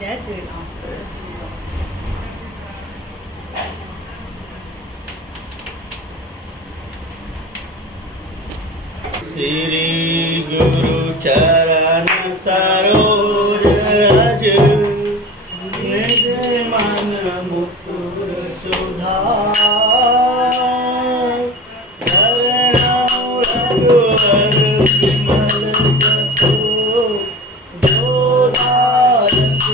जय श्री राम। श्री गुरु चरण सरोज रज निज मन मुकुर सुधार धरणौ रघुवर विमल जसु जोदायक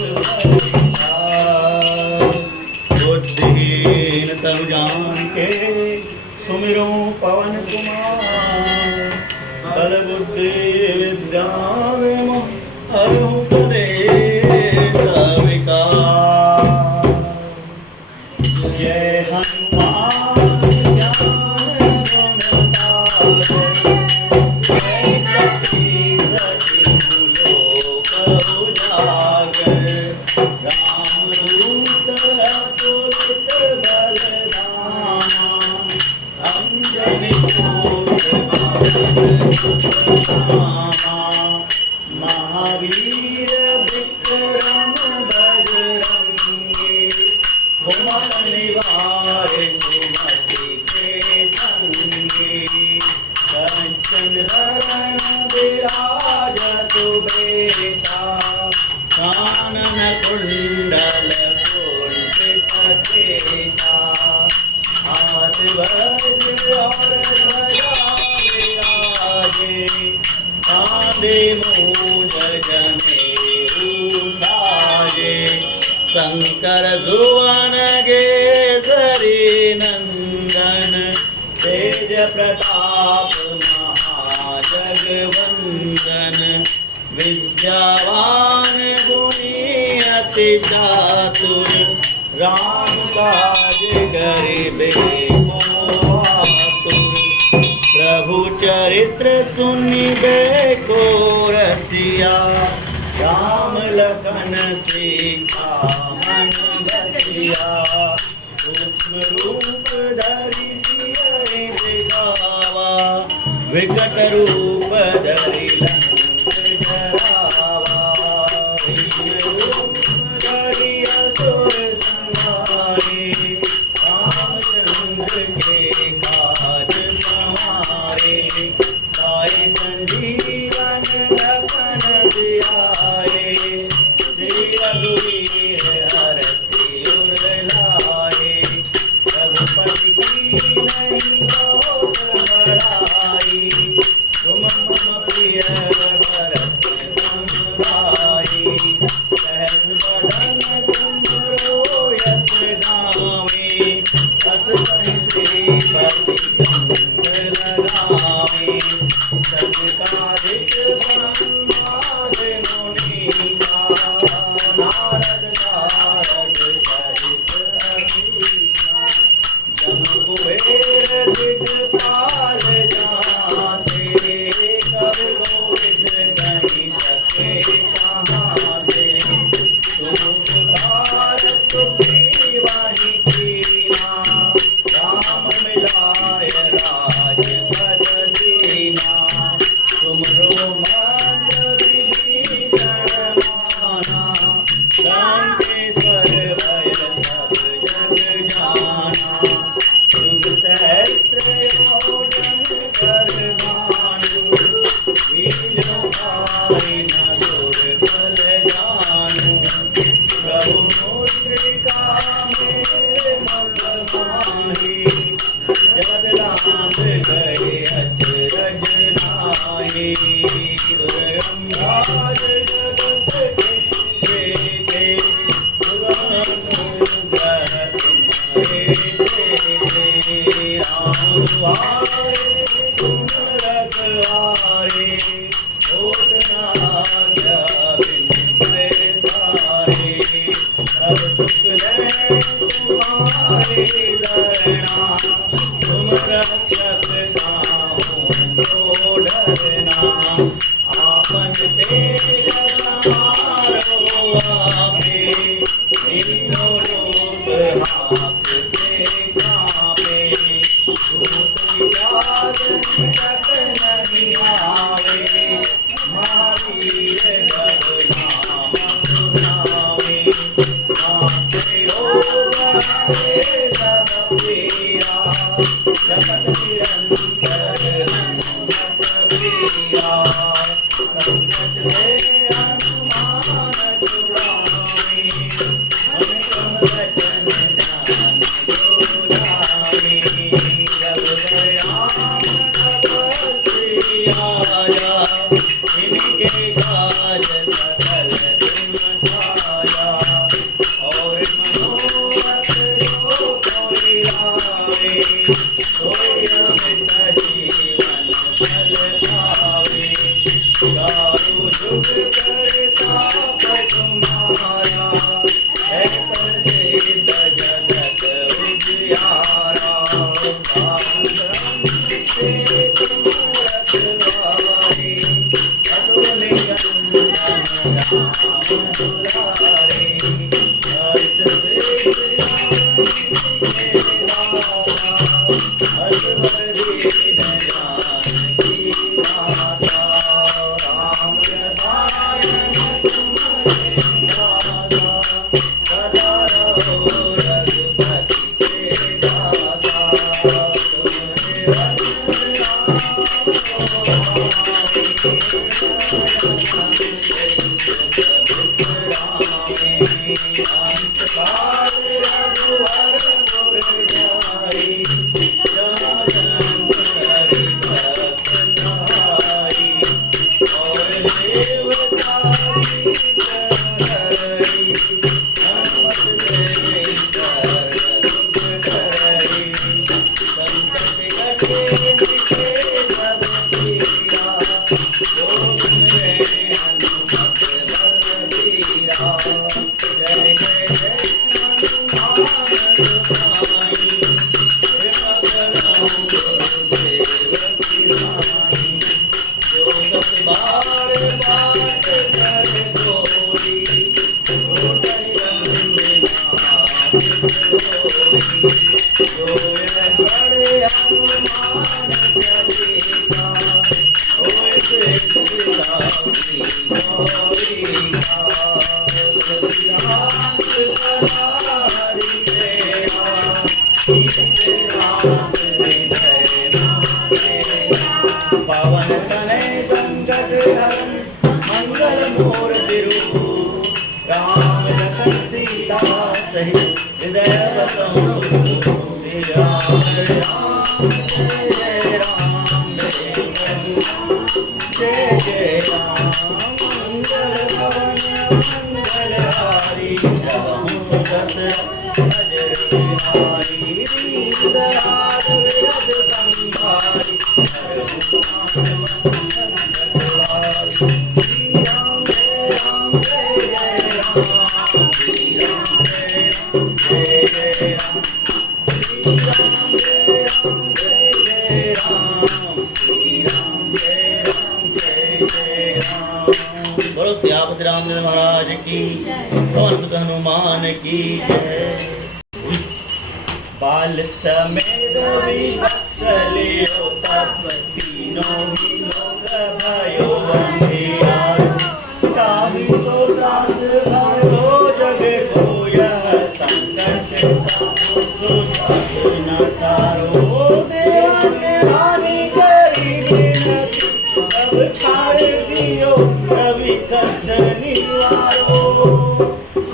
बुद्धिहीन तनु जान के सुमिरो पवन कुमार बल बुद्धि विद्या हरहु कलेश विकार। जय हनुमान ज्ञान गुण सागर जय कपीस लोक उजागर रामदूत अतुलित बलधामा अंजनी महावीर विक्रम बजरंगी कुमन निवार सुमति के संगी कंचन हरण विराज सुबेसा कानन कुंडल कुंठित केसा हाथ वज्र और ध्वजा विराजे कांधे मूंज जनेऊ साजे शंकर भुवन केसरी नंदन तेज प्रताप महाजगवंदन विद्यावान गुणी अति चातुर राम काज करिबे को आतुर प्रभु चरित्र सुनिबे को रसिया राम लखन सीता मन बसिया सूक्ष्म रूप धरि सियहि दिखावा विकट रूप धरि लंक जरावा भीम रूप धरि असुर संहारे रामचंद्र के काज संहारे लाए संजीवन लखन जियाए श्री रघुवीर हरषि उर लाए रघुपति की नहीं बहुत बड़ाई तुम मम प्रिय भरत सम भाई सहस बदन तुमरो यस गावे अस कहि श्रीपति कंठ लगावे सत्कारिक ब्रह्मादि मुनीसा नारद जपत निरंतर हनुमत वीरा संकट में हनुमान छुड़ावे मन क्रम वचन ध्यान जो लावे जब राम तपस्वी आया इनके काज सकल तुम साया और मनोरथ जो कोई लावे सोई अमृत जीवन फल पावे चारों जुग करता तुम्हारा है प्रसिद्ध जगत उजियारा राम से तुम रखवारे अतुल राम दुलारे अर्च से असवर दीन जानकी माता राम रसायन तुम्हारे दाता सदा रहो रघुपति के दाता तुम्हें अंतकाल रघुवर पुर जाई जहाँ जन्म हरि भक्त नहाई और देवता हरि हनुमत से कर दुख हरि संकट कटे मिटे सब पीरा लोक में हनुमत बलबीरा जय जय जय हनुमान गोसाई कृपा करो गुरुदेव की नाई जो सत बार बाट कर गोरी छोटई अंधे जो यह बड़े हनुमान चालीसा ओए से गुलाबी गौरी का राम सलाहरी मेरा राम हृदय माने पवन तनय संकट हरन मंगल मूर्ति रूप राम लखन सीता सहित हृदय बसहु श्री राम राम जय राम जय जय राम मंगल भवन मंगलहारी जगहु दशरथ अजर बिहारी दीनदयाल विरद संभारी हरहु मंगल मंगलहारी श्री राम जय राम जय जय राम श्री राम जय राम जय जय राम श्री राम जय राम जय जय राम श्री राम जय राम जय जय राम बोलो सियापति रामचंद्र महाराज की पवन सुत हनुमान की जय बाल समय रवि बक्सलियो तब तीनों ही लोग भयो अंधियारो ताहि सो दास भयो जग को यह संकट सो दास न तारो देवन हानि करी विनती तब छाड़ दियो रवि कष्ट निवारो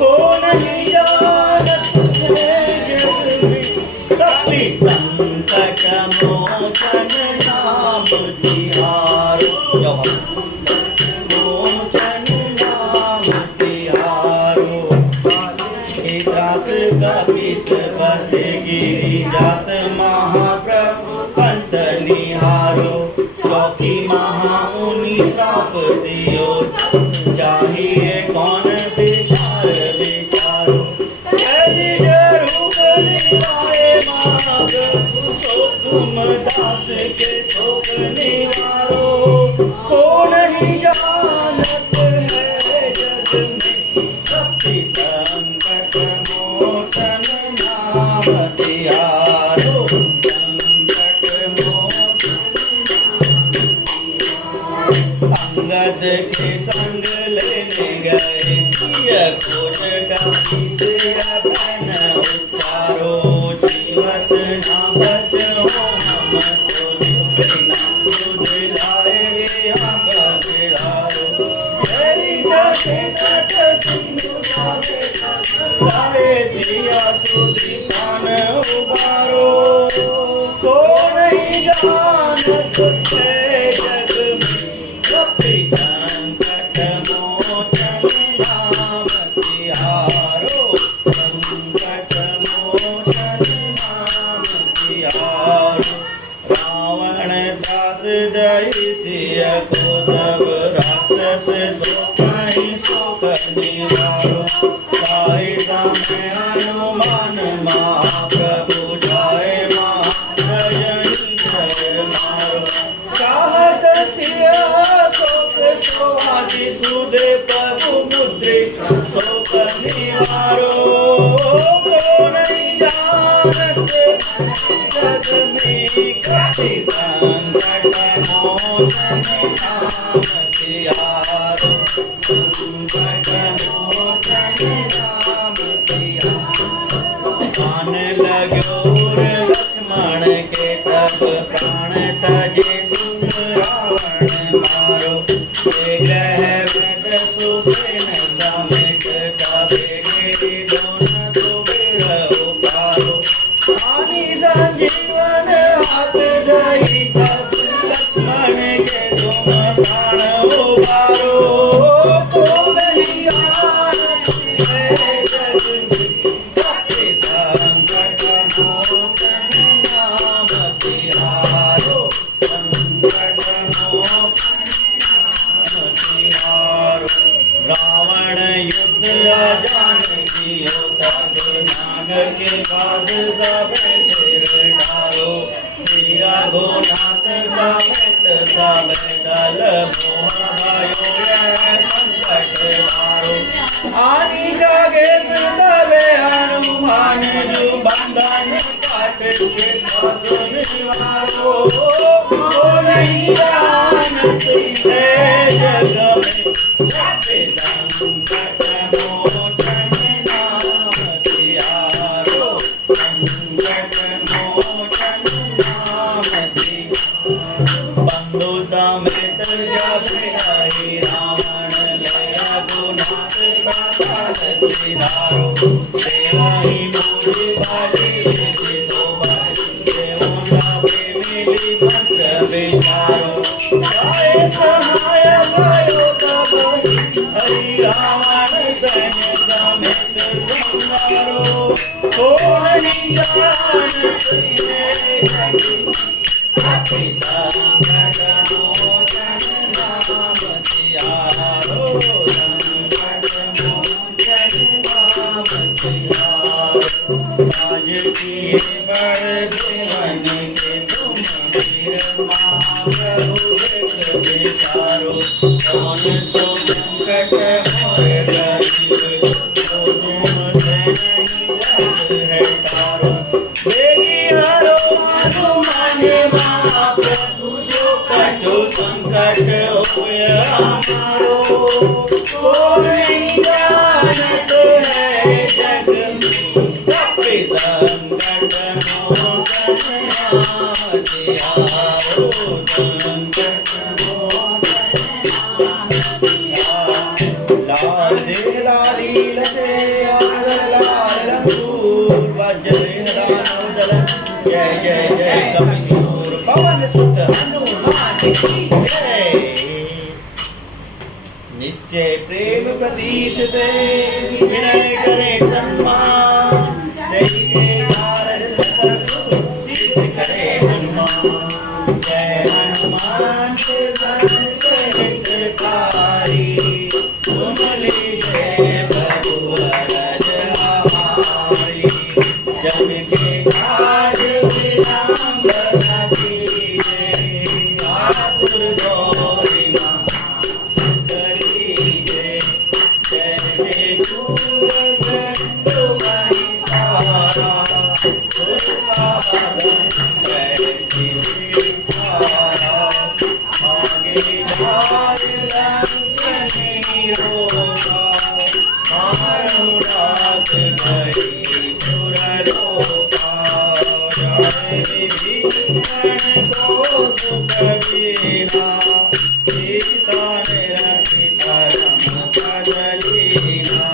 को नहीं जानत है जग में कपि संकट मोचन नाम तिहारो मोचन नाम तिहारो हे त्रास कपिस बस गिरि जात महाप्रभु पंत निहारो चौकी महामुनि श्राप दियो चाहिए कौन विचार विचारो यदि जरूर निभाए माग सो तुम दास के शोक निवारो को नहीं जानत है जग में कपि संकट मोचन नाम तिहारो संकट मोचन अंगद के संग लेने गए सिय कोट काफी से अपन उच्चारो जीवत न बच हो लाए सिया सुधी पान उबारो को नहीं जानत है जग में कपि संकट मोचन नाम तिहारो संकट मोचन नाम तिहारो रावण दास दई सिय को तब राक्षस सो कहीं सो निवारो साई सामे हनुमान महाप्रभु जाए रजनी जय मारो चाहत सिय शोक सोहागी सुदे प्रभु मुद्रिका शोक निवारो को नहीं जानत जग में कपि संकट मोचन नाम तिहारो संकट मोचन नाम तिहारो आन लगो लक्ष्मण के तब प्राण तजे सुत रावण मारो ग्रह वेद सुसेन समेत कबे गिरि दोन सुबीर उपारो आनी संजीवन हाथ दई तब लक्ष्मण के तुम प्राण उबारो को नहीं जानत है जग में कपि संकट मोचन नाम तिहारो संकट मोचन नाम तिहारो रावण युद्ध जानकी तब नाग के बाद सब सिर डालो सिया घोनाथ समेत सब दल मोह भयो यह संकट हारो आनी जागे तबे हनुमान जो बंधन काट के सुन निवारो को नहीं जानत है जग में कपि संकट मोचन नाम तिहारो संकट मोचन नाम तिहारो बंधु समेत जब आई रावण ले रघुनाथ पाताल सिधारो देवही बोली बाली शोभा देवों मिली मंत्र विचारो गाय सहाय भयो तब हरि रावण सैन्य समेत संहारो को नहीं जानत है जग कपि संकट मोचन नाम तिहारो संकट मोचन नाम तिहारो आज किए बड़ जीवन के तुम वीर महाप्रभु देख विचारो कौन सो संकट मोरे गरीब तो तुम से नहीं जग है तारो बेगी हरो हनुमान महाप्रभु जो कछु संकट होय हमारो को नहीं जानत है जग में कपि संकट मोचन नाम तिहारो संकट मोचन नाम तिहारो लाल दे लाली लते लाल रंगूर वज्र हरानो दल जय जय जय कपिसूर पवन सुत हनुमान की जय निश्चय प्रेम प्रतीत दे विनय करे सम्मान दई कारण सकल सुख सिद्ध करे हनुमान जय हनुमान के संत हितकारी सुन लीजिए प्रभु अरज हमारी जग के काज विलंब कीजिए आतुर गौरी करीजिए जैसे सूरज तुम्हारी तारा सुरता बदन जैसी तारा आगे जाए लंकनी रोगा मारो रात गई सुरलोका जाए विभीषण को सुख दीना सीता ने रखी परम कदलीना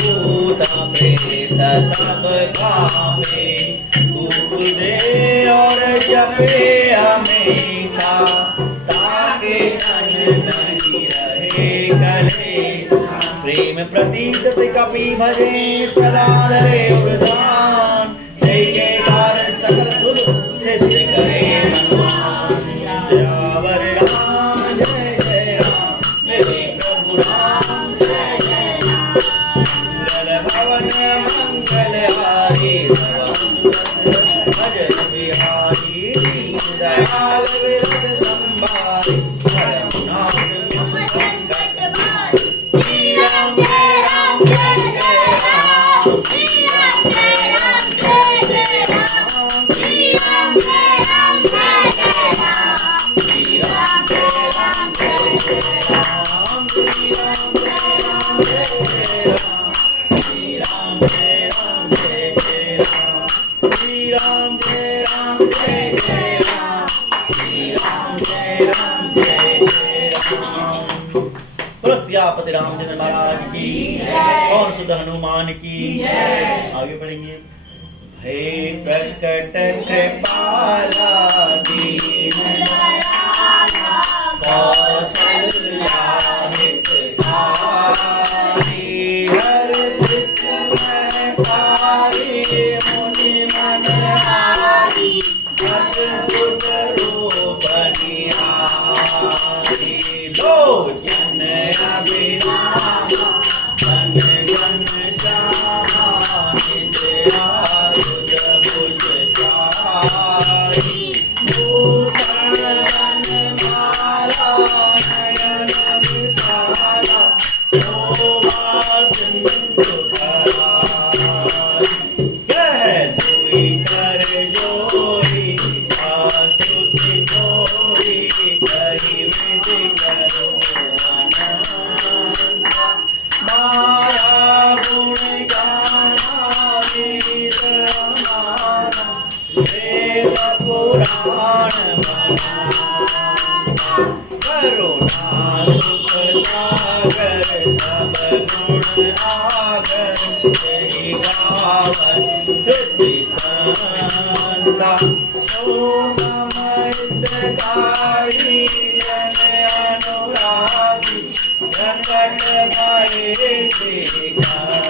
Bhūta Preta सब कामे, धूप दे और जपे हमेशा, ताके मन नहीं रहे कलेशा। प्रेम प्रतीत कपि भजे सदा धरे उर्धान, जय जयकार सकल सुख सिद्ध करे हनुमान। जयावर राम जय जय राम, मेरे प्रभु राम जय जय राम। मंगल भवन मंगलहारी, भजन बिहारी, दीन दयाल विरद संभारी, परमनाथ तुम संकट भारी। श्री राम जय राम जय जय राम, श्री राम जय राम जय जय राम, श्री राम जय राम जय जय राम, श्री राम जय राम जय जय राम, श्री राम जय राम जय जय राम, श्री राम जय राम जय जय राम, श्री राम जय राम जय जय राम, श्री राम जय राम जय जय राम। बोलो सियापति रामचंद्र महाराज की और सुध हनुमान की जय। आगे बढ़ेंगे। हे प्रकट कृपाला दीन दयाला, कौशल्या हितकारी, हर्षित महतारी, मुनि मनहारी, अद्भुत रूप निहारी। लोचन अभिराम मन घन श्यामा, निज आयुध भुज चारि, भूषण वनमाला नयन विशाला, शोभा सिंधु करारी। कह दुई कर जोरी, स्तुति तोरी, कही विधि करो अनंत। माया गुण गाना वीर हमारा, वेद पुराण बना। करुणा सुख सागर सब गुण आगर, यही गावन तुझि संता। शोभमहितकारी जन अनुरागी, प्रकट भये श्रीकांता।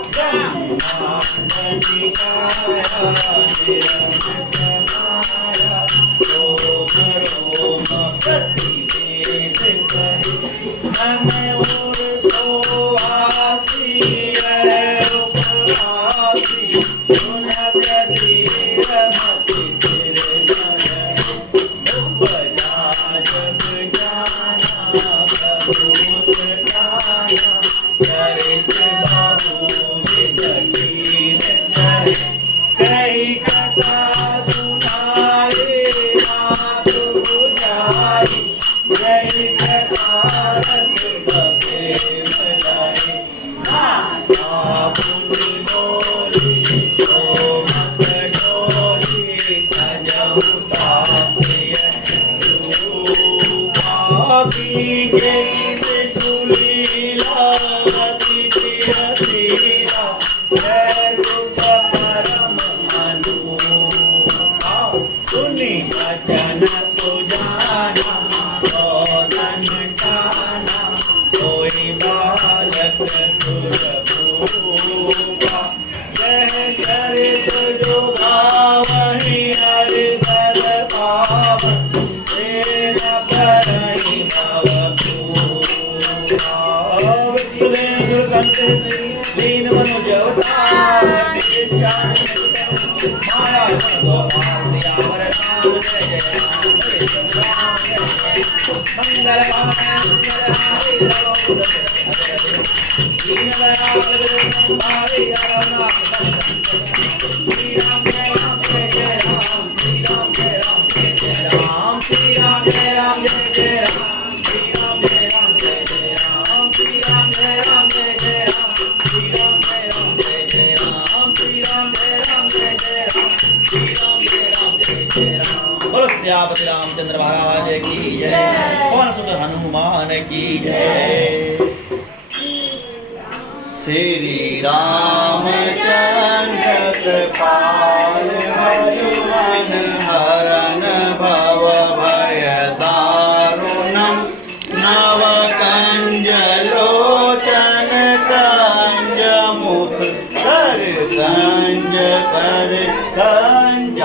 ब्रह्मांड निकाया निरंजन माया, रोम रोम प्रतिवेद कहे। नमः और सोवासी है उपवासी, सुनत धीर मति निर्जन। उपजा जग जाना प्रभु मुस्काना, चरित बहुविध कीन कहे। कई कथा सुनाए नाथ बुझाई, जय प्रकार सुख प्रेम लाई। नाथा पुनि बोली तो मत डोली, भजहु ताप्य रूपा। कीजे से सुलीला अति प्रियशीला, जय सुख परम अनुपा। सुनि वचन सुजाना, रोदन ठाना, कोई बालक सुरभूपा। यह चरित जो गावहि हरि पद पावन, से न करहि भव पूरा। विष्णुदेव संतति दीन मनुज अवतार, निज माया गोपाल सियावर राम जय जय राम, राम जय जय। मंगल मंगलहारी दीन दयाल संभारी, राम श्री राम जय राम जय जय राम, श्री राम जय राम जय जय राम, श्री राम जय राम जय जय राम, श्री राम जय राम जय जय राम, श्री राम जय राम जय जय राम, श्री राम जय राम जय जय राम, श्री राम जय राम जय जय राम, श्री राम जय राम जय जय राम। बोलो सियापति रामचंद्र महाराज की जय, पवन सुत हनुमान की जय। श्री रामचंद्र कृपाल हनुमान हरन भव भय दारुणम नव कंज लोचन कंज मुख कर कंज पद कंजारुणम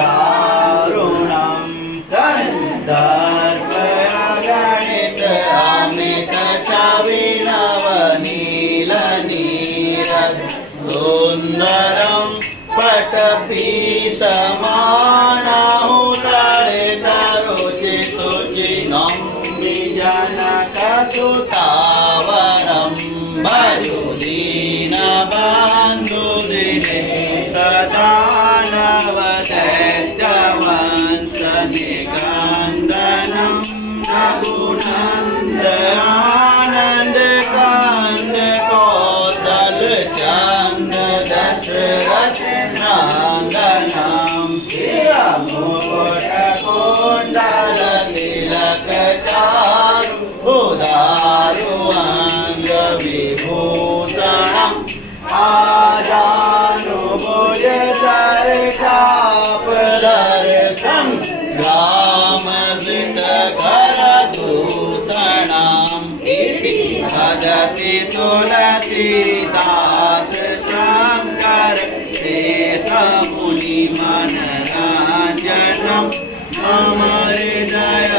कंदर्प गणित अमित छवि नवनील नीरद सुंदरम पटपीतमानहु ललित रुचि सुचि नम्बि जनकसुतावरं भजु दीनबन्धु सदानवदैत्यवंश निकन्दनं रघुनन्द आनन्द कान्द कौशल चन्द दशरथ नन्दनं श्रियमुकुटकुण्डल तिलक चारु उदारु अङ्ग विभूषणम् आजानुभुज सरकापधर संग्रामजित करदूषणम् इति भजति तुलसीदास शङ्कर शेषमुनि मनरञ्जनम् मम हृदय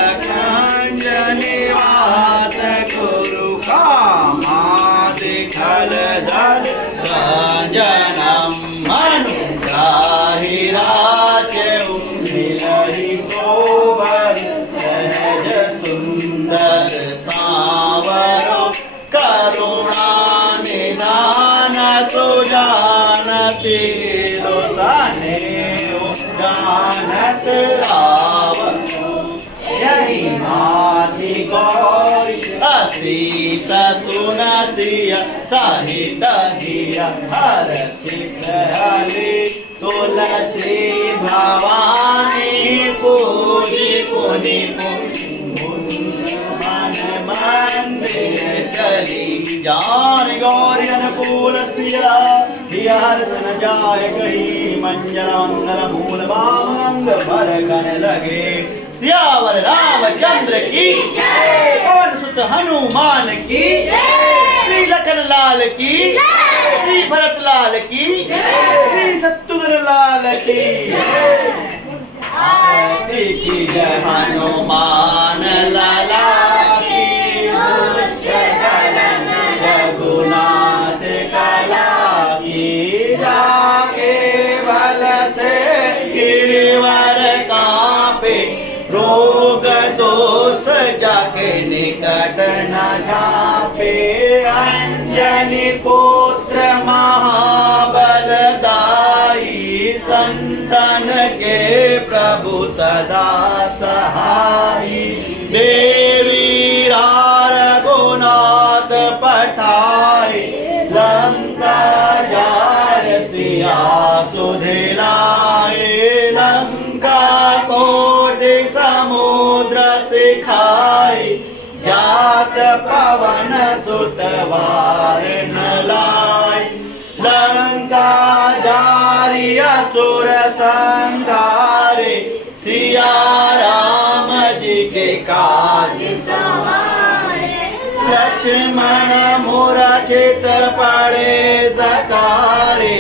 निवास कुरु कामादिखल दल गञ्जनं मनुग्राहि राज्यं मिलहि शोभन सहज सुन्दर सावरो करुणा निधान सुजानति लोसने जानत रावण यही नाति गौरी अशीष सुनसिय सहित हिय हर्षित हरि तुलसी भवानी पूजी पुनि मन मंदिर चली जान गौरी अनुकूल सिया हर्षन जाय कही मंजल मंगल मूल बामंग भर गन लगे सियावर रामचंद्र की जय पवन सुत हनुमान की जय श्री लखन लाल की जय श्री भरत लाल की जय श्री शत्रुघ्न लाल की जय आरती की जय हनुमान लाला की गलन रघुनाथ कला की जाके बल से गिरवर कांपे रोग दोष जाके निकट न झापे अंजनी पुत्र महाबलदाई संतन के प्रभु सदा सहाई देवी रघुनाथ पठाई लंका जार सिया सुधिलाए लंका कोटि समुद्र सिखाई जात पवन सुतवार न लाई लंका जारी असुर संहारे सिया राम जी के काज सवारे लक्ष्मण मूर्छित पड़े सकारे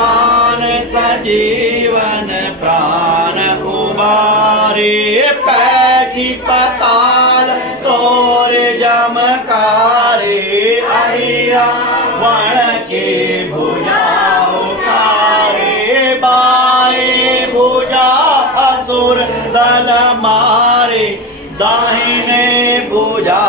आन सजीवन प्राण उबारे पैठी पताल तोरे जमकारे अहिरा वण के भुजा उकारे बाए भुजा असुर दल मारे दाहिने भुजा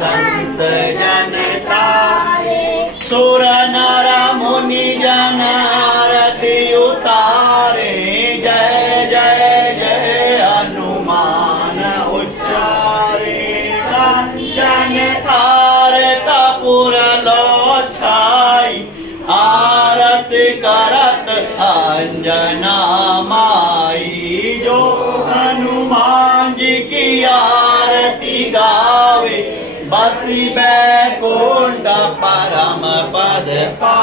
संत जन तारे सुर नर मुनि जन आरती उतारे जय जय जय हनुमान उच्चारे कंचन थार कपूर लो छाई आरती करत अंजना माई जो हनुमान जी की आरती गावे बसी बैकुंठ परम पद पा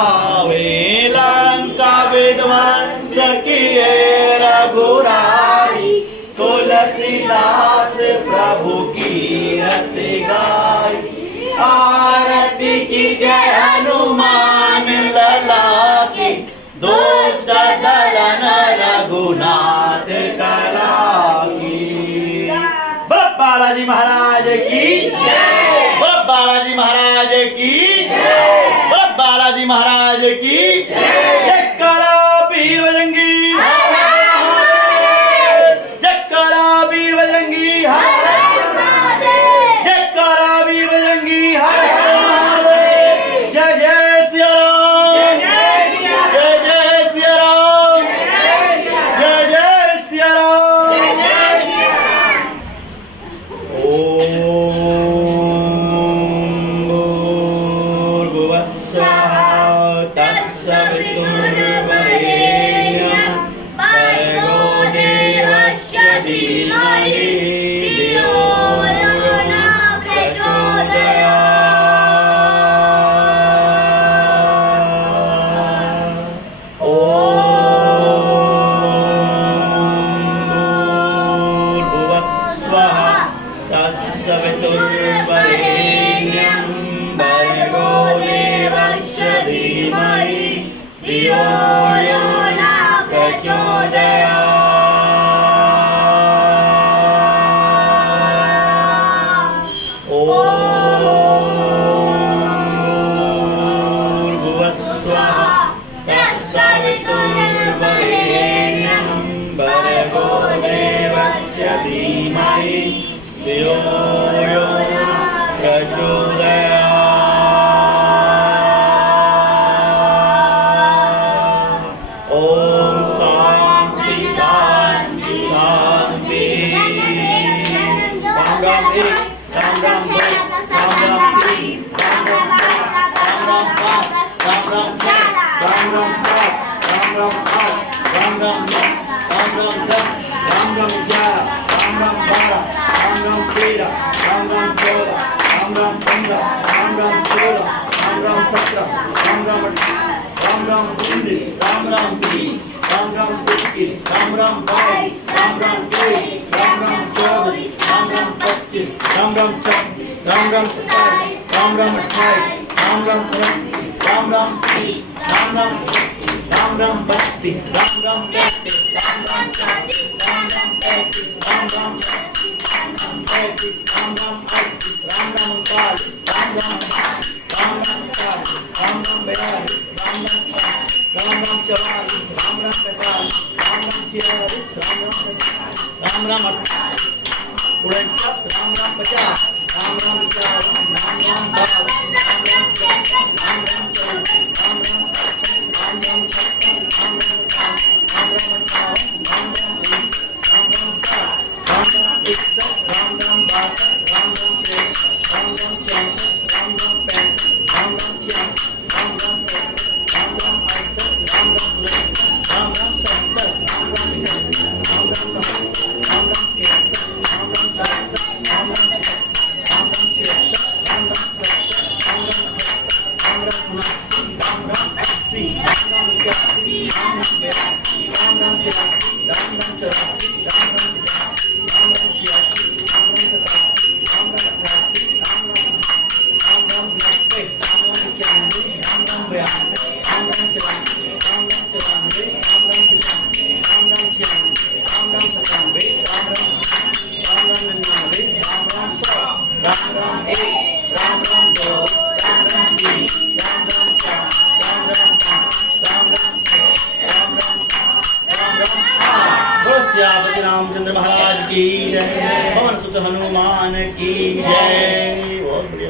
दास प्रभु की रति गाय। आरती की जय हनुमान लला की, दुष्ट दलन रघुनाथ कला की। बोलो बालाजी महाराज की जय। बोलो बालाजी महाराज की जय। बोलो बालाजी महाराज की जय। जयकारा वीर बजरंगी, जयकारा वीर बजरंगी, जयकारा वीर बजरंगी, जय जय सिया राम, जय जय सिया राम, जय जय सिया राम। सवितुर्वरेण्यं भर्गो देवस्य धीमहि धियो यो न प्रचोदयात्। ॐ भूर्भुवस्सुवः तत्सवितुर्वरेण्यं भर्गो देवस्य धीमहि धियो यो न प्रचोदयात्। ॐ शान्ति शान्ति शान्ति। राम राम एक, राम राम दो, राम राम तीन, राम राम चार, राम राम पाँच, राम राम छः, राम राम सात, राम राम आठ, राम राम नौ, राम राम 10, राम राम 11, राम राम 12, राम राम 13, राम राम 14, राम राम 15, राम राम 16, राम राम 17, राम राम 18, राम राम 19, राम राम 20, राम राम 21, राम राम 22, राम राम 23, राम राम 24, राम राम 25, राम राम 26, राम राम 27, राम राम 28, राम राम 29, राम राम 30, राम राम 31, राम राम 32, राम राम 33, राम राम 34, राम राम 35, राम राम 36, राम राम 37, राम राम 38, राम राम 39, राम राम 40, राम राम 41, राम राम 42, राम राम 43, राम राम 44, राम राम 45, राम राम 46, राम राम 47, राम राम 48, 49, राम राम 50, राम राम 51, राम राम 52, राम राम 53, राम राम 54, राम राम 55, राम राम 56, राम राम 57, राम राम 58, राम राम 20, राम राम 60, राम राम 61, राम राम 62, राम राम 63, राम राम 64, राम राम 65, राम राम 86, राम राम 67, राम राम 68, राम राम 69, राम राम 70, राम राम 71, राम राम 90, राम राम 73, राम राम 74, राम राम 75, राम राम 76, राम राम 77, राम राम 78, राम राम 79, राम राम 80, राम राम 81, राम राम 82, राम राम 83, राम राम 84, राम राम 85, राम राम 86, राम राम 87, राम राम 88, राम राम 90, राम राम 91, राम राम 92, राम राम 93, राम राम 94, राम राम 95, राम राम 96, राम राम 97, राम राम 99, राम राम 100, राम राम 1, राम राम 2, राम राम 3, राम राम 4, राम राम 5, राम राम 6, राम राम 7, राम राम 8। बोलो सियापति रामचंद्र महाराज की जय। पवन सुत हनुमान की जय। बहुत बढ़िया।